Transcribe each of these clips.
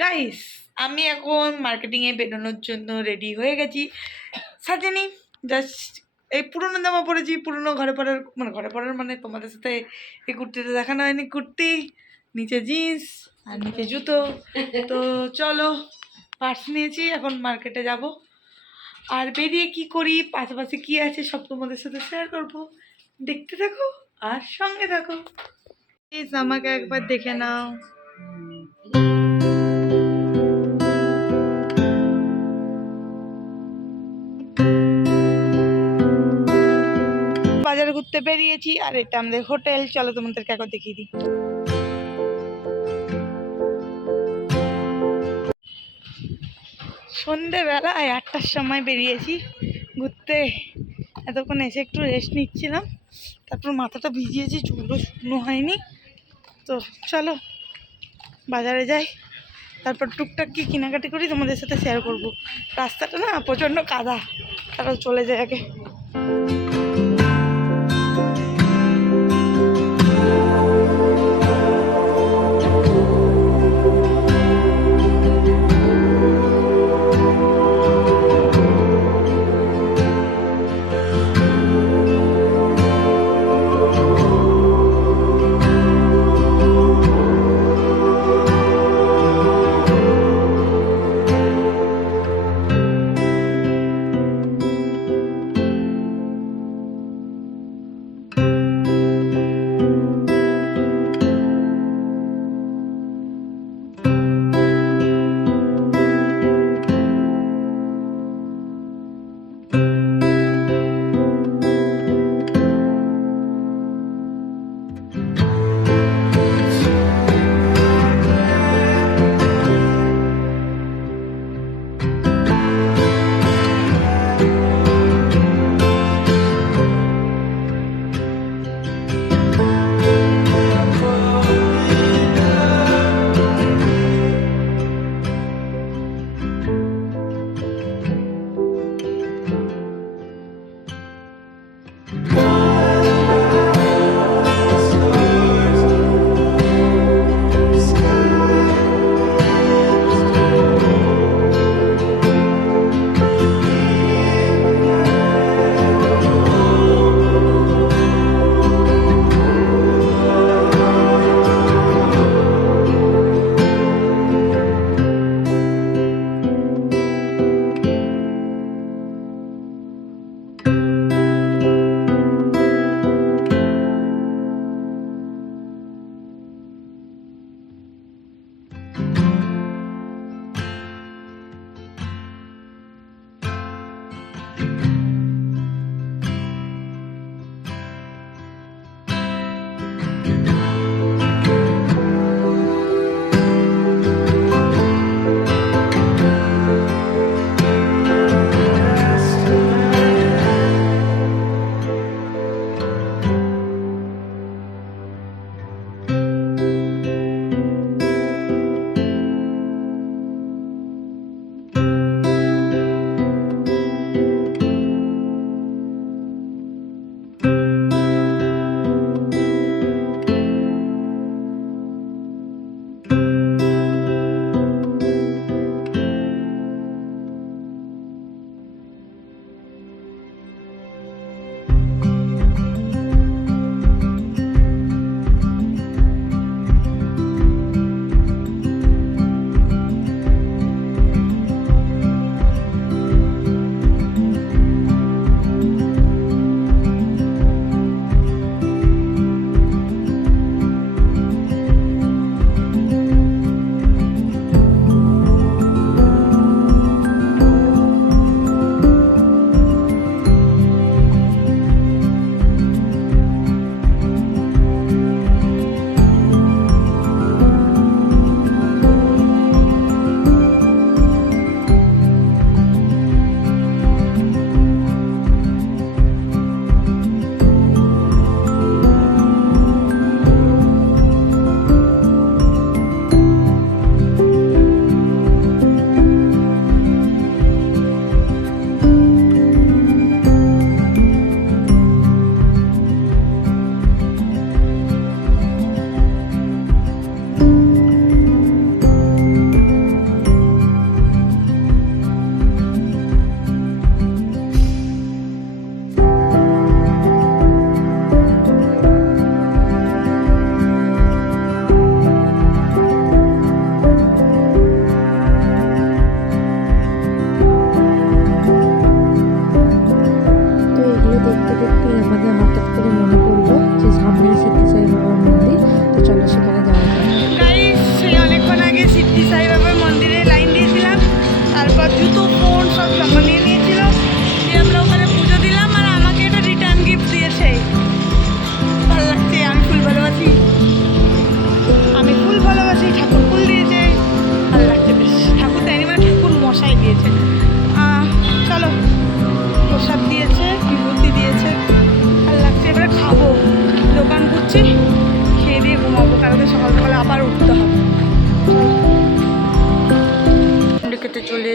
Guys আমি এখন মার্কেটিংয়ে বেরোনোর জন্য রেডি হয়ে গেছি। সাথে নি জাস্ট এই পুরনো জামা পরেছি, পুরনো ঘরে পরার মানে ঘরে পরার মানে তোমাদের সাথে এই কুর্তিটা দেখানো হয়নি, কুর্তি, নিচে জিন্স আর নিচে জুতো। তো চলো পার্স নিয়েছি, এখন মার্কেটে যাব। আর বেরিয়ে কি করি, পাশাপাশি কি আছে সব তোমাদের সাথে শেয়ার করব। দেখতে থাকো আর সঙ্গে থাকো। প্লিজ আমাকে একবার দেখে নাও। ঘুরতে বেরিয়েছি, আর এটা আমাদের হোটেল। চলো তোমাদেরকে একবার দেখিয়ে দিই। সন্ধেবেলায় আটটার সময় বেরিয়েছি ঘুরতে। এতক্ষণ এসে একটু রেস্ট নিচ্ছিলাম। তারপর মাথাটা ভিজিয়েছি, চুলও শুকনো হয়নি। তো চলো, বাজারে যাই। তারপর টুকটাক কি কেনাকাটি করি তোমাদের সাথে শেয়ার করব। রাস্তাটা না প্রচণ্ড কাদা তারা চলে যায় আগে।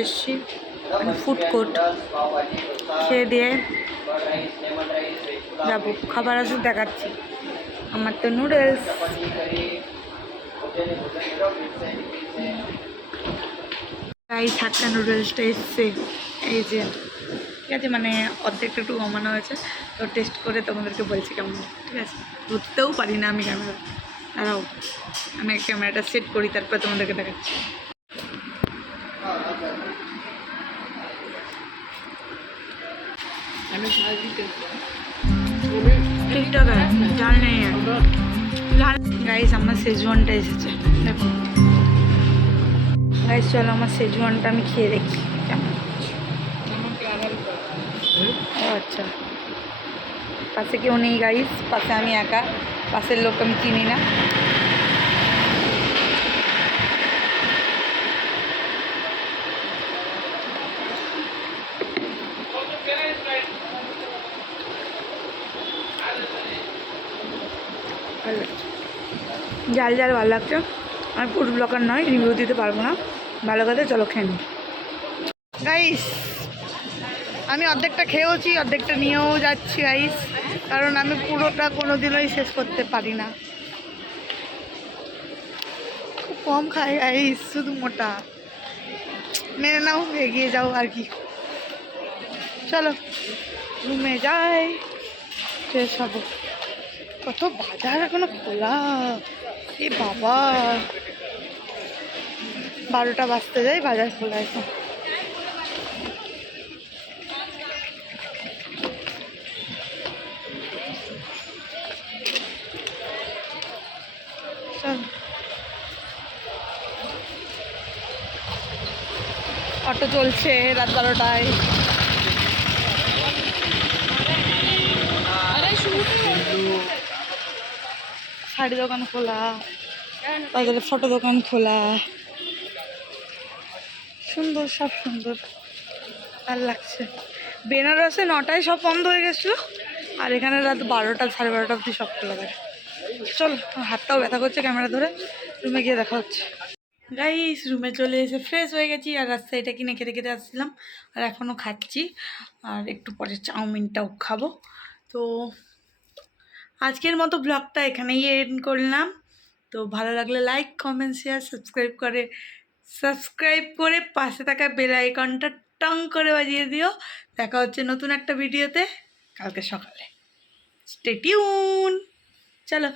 এসেছি ফুড কোর্ট খেয়ে দিয়ে যাব। খাবার আছে দেখাচ্ছি। আমার তো নুডলস এই থাকটা নুডলসটা এসছে। এই যে, ঠিক আছে মানে অর্ধেকটা একটু কমানো হয়েছে। তো টেস্ট করে তোমাদেরকে বলছি কেমন। ঠিক আছে, ধরতেও পারি না আমি ক্যামেরা দাঁড়াও, আমি ক্যামেরাটা সেট করি, তারপর তোমাদেরকে দেখাচ্ছি। গাইস আমার সেজওয়ানটা এসেছে, দেখো। গাইস চলো আমার সেজওয়ানটা আমি খেয়ে দেখি কেমন আচ্ছা। পাশে কেউ নেই গাইস পাশে আমি একা, পাশের লোক আমি চিনি না। জাল জাল ভালো লাগছে। আমি ফুড ব্লকার নয় রিভিউ দিতে পারব না। ভালো কথা, চলো খেয়ে গাইস আমি অর্ধেকটা খেয়েওছি, অর্ধেকটা নিয়েও যাচ্ছি গাইস কারণ আমি পুরোটা কোনো দিনই শেষ করতে পারি না। খুব কম খাই গাইস শুধু মোটা। মেনে নাও, এগিয়ে যাও আর কি। চলো, রুমে যাই। ফ্রেশ হব। কত বাজার এখনও খোলা। এ বাবা। বারোটা বাজতে যাই বাজার খোলা এখন। অটো চলছে রাত বারোটায়। শাড়ি দোকান খোলা বাজারে ফটো দোকান খোলা। সুন্দর সব সুন্দর। আর লাগছে। বেনারসে নটায় সব বন্ধ হয়ে গেছিল আর এখানে রাত বারোটা সাড়ে বারোটা অবধি সব খোলা থাকে। চল হাতটাও ব্যথা করছে ক্যামেরা ধরে রুমে গিয়ে দেখা হচ্ছে। গাইস রুমে চলে এসে ফ্রেশ হয়ে গেছি আর রাস্তায় এটা কিনে খেতে খেতে আসছিলাম আর এখনও খাচ্ছি। আর একটু পরে চাউমিনটাও খাব। তো আজকের মতো ব্লগটা এখানেই এন্ড করলাম। তো ভালো লাগলে লাইক কমেন্ট শেয়ার সাবস্ক্রাইব করে সাবস্ক্রাইব করে পাশে থাকা বেল আইকনটা টং করে বাজিয়ে দিও। দেখা হচ্ছে নতুন একটা ভিডিওতে কালকে সকালে। স্টেটিউন চলো।